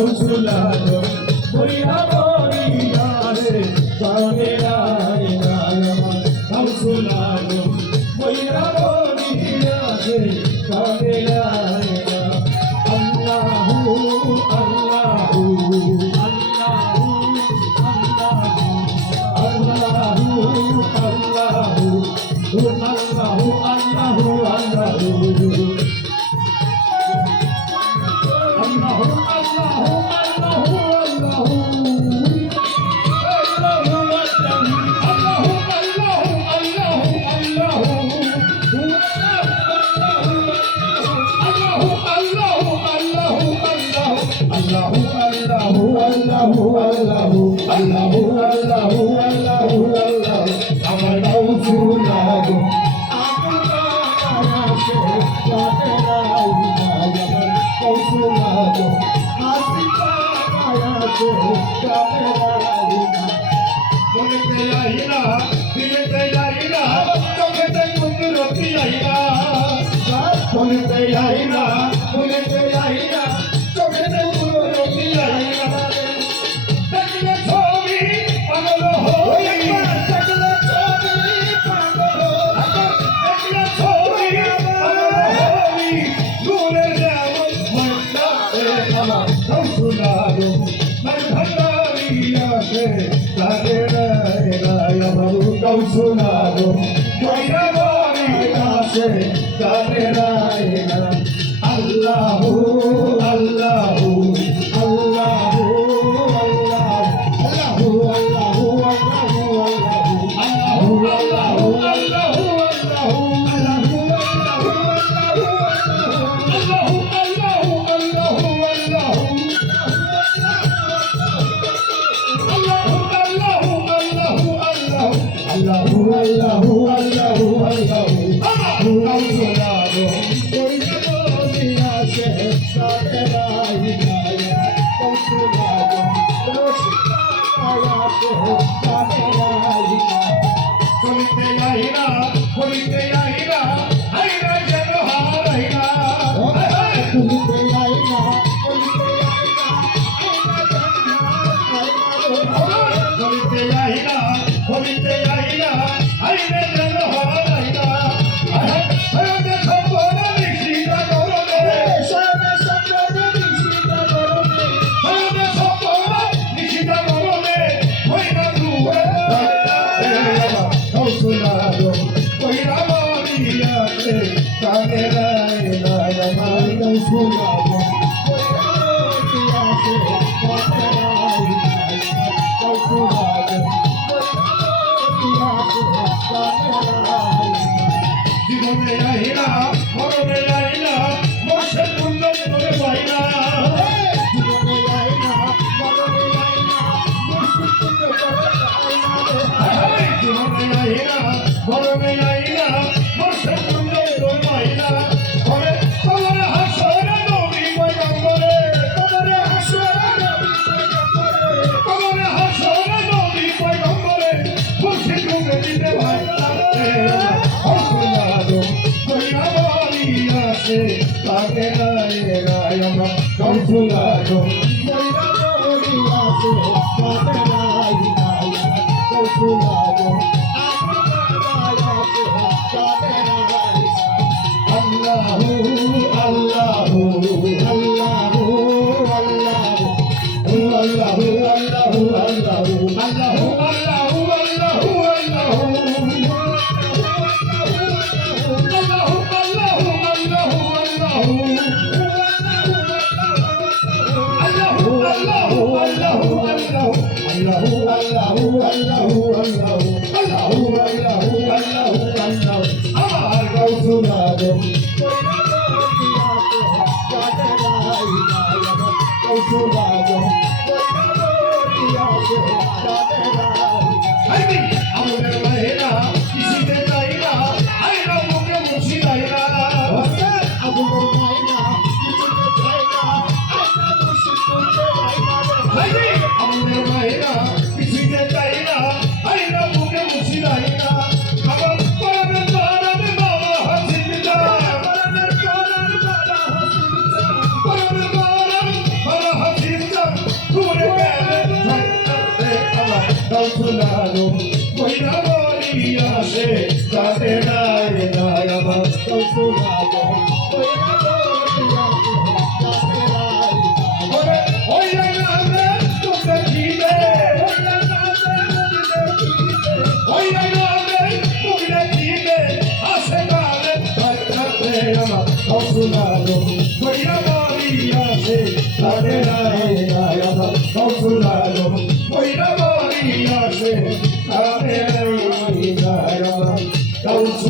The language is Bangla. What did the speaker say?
কৌশলালো কইরা বলিয়া রে কানে রায় আমার কৌশলালো কইরা বলিয়া রে কানে রায় আল্লাহু আল্লাহু আল্লাহু আল্লাহু আল্লাহু আল্লাহু আল্লাহু আল্লাহু আমার কৌশলালো কৌশলালো বলতে যাই না ফিরতে যাই না চোখেতে কুদরতি আইনা বলতে যাই না বলতে যাই না চোখেতে কুদরতি আইনা দেখলে ছবি পাগল হই দেখলে ছবি পাগল দেখলে ছবি পাগল হই দূরে যেমন মনটা আমার কৌশলালো কৌশলালো কইরা বলিয়া সে কানে রায় আল্লাহু আল্লাহু আল্লাহু আল্লাহু আল্লাহু আল্লাহু আল্লাহু আল্লাহু Allahu Allahu Allahu কৌশলালো কইরা বলিয়া সে কানে রায় কৌশলালো কানে রায় চলিতে যাইরা বলিতে যাইরা আইরা যেন হারাইরা চলিতে যাইরা বলিতে যাইরা চলিতে যাইরা বলিতে যাইরা আইরে যেন হারাইরা সরবে সপন নিশিতা করবে সরবে সপন নিশিতা করবে সরবে সপন নিশিতা করবে কইরা দুয়ে কৌশলালো কইরা বলিয়া রে কানে রায় আমার কৌশলালো কইরা বলিয়া রে কানে রায় কৌশলালো জীবনে আইনা মরণে আইনা মোর কুণ্ড করে পাইনা জীবনে আইনা মরণে আইনা মোর কুণ্ড করে পাইনা জীবনে আইনা মরণে আইনা মোর কুণ্ড করে পাইনা করে তোমার হাসরে নবী পয়গম্বরে তোমার হাসরে নবী পয়গম্বরে তোমার হাসরে নবী পয়গম্বরে খুশি ডুবে দিতে ভাই কৌশলালো কইরা বলিয়া সে কানে রায় জানে নাই নাই আমার কৌশলা ওই রাঙাবে তোকে দিবে ওই রাঙাবে তোকে দিবে আসে গালে থাকতে আমার কৌশলা ওইরা বাড়ি আসে জানে নাই নাই আমার কৌশলা ওইরা বাড়ি আসে জানে নাই নাই আমার কৌশলা